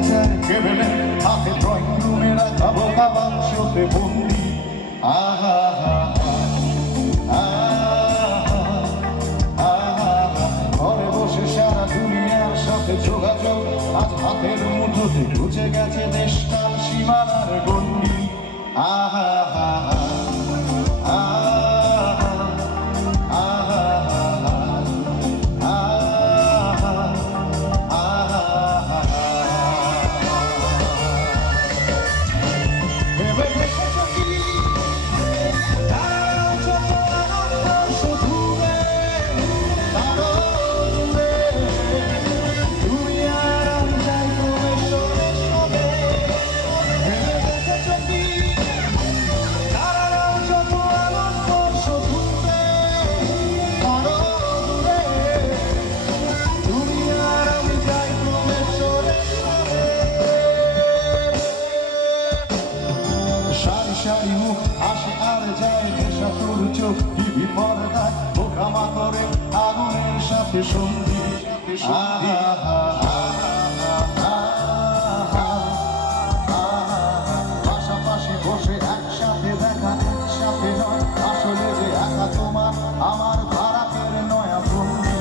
Guitar কেবলে হাতে drawing রুমে রাখা বোকা বাক্সতে বন্দি। আহা হা ঘরে বসে সারা দুনিয়ার সাথে যোগাযোগ আজ হাতের মুঠোতে ঘুচে গেছে দেশকাল সীমানার গন্ডি। আহা হা সারি মুখ আসে আর যায় নেশা তোর চোখ টিভি পর্দায় বোকামা করে আগুনের সাথে সন্ধি। পাশাপাশি বসে একসাথে দেখা একসাথে নয় আসলে যে একা তোমার আমার ভাড়াকের নয়া বন্ধু।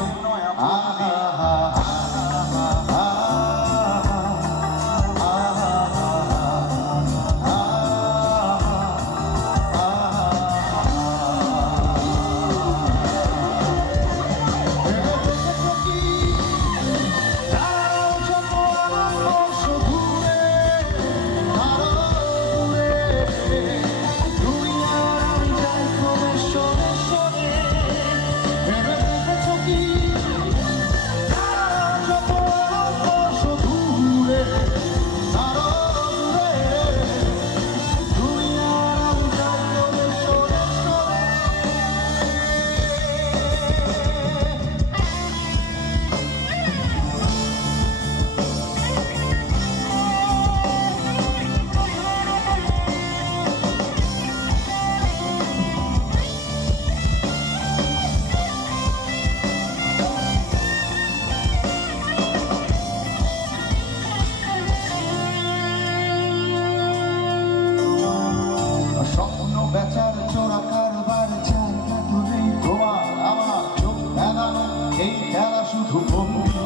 বেচার চোরা কারবার জায়গা তো নেই তোমার আমার চোখ মেলানো এই খেলা শুধু বন্দি।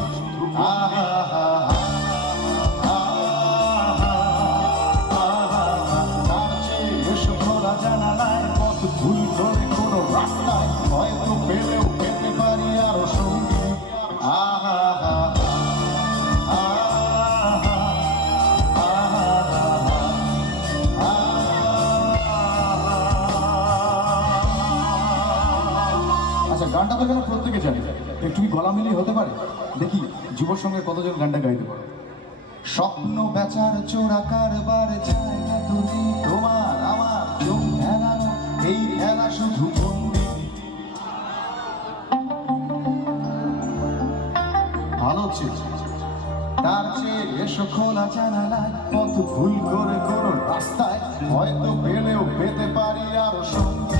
তার চেয়ে এসো খোলা জানালায় পথ ভুল করে কোনো রাস্তায় হয়তো পেলেও পেতে পারি আরো সঙ্গী। আচ্ছা, গানটা তো কেন প্রত্যেকে জানে, একটু কি গলা মিলিয়ে হতে পারে? দেখি যুবর সঙ্গে কতজন গানটা গাইতে পারে। স্বপ্ন বেচার চোরা কারবার জায়গা তো নেই তোমার আমার চোখ মেলানো এই খেলা শুধু বন্দি। ভালো হচ্ছে। তার চেয়ে এসো খোলা জানালায় পথ ভুল করে কোনো রাস্তায় হয়তো পেলেও পেতে পারি আরো সঙ্গী।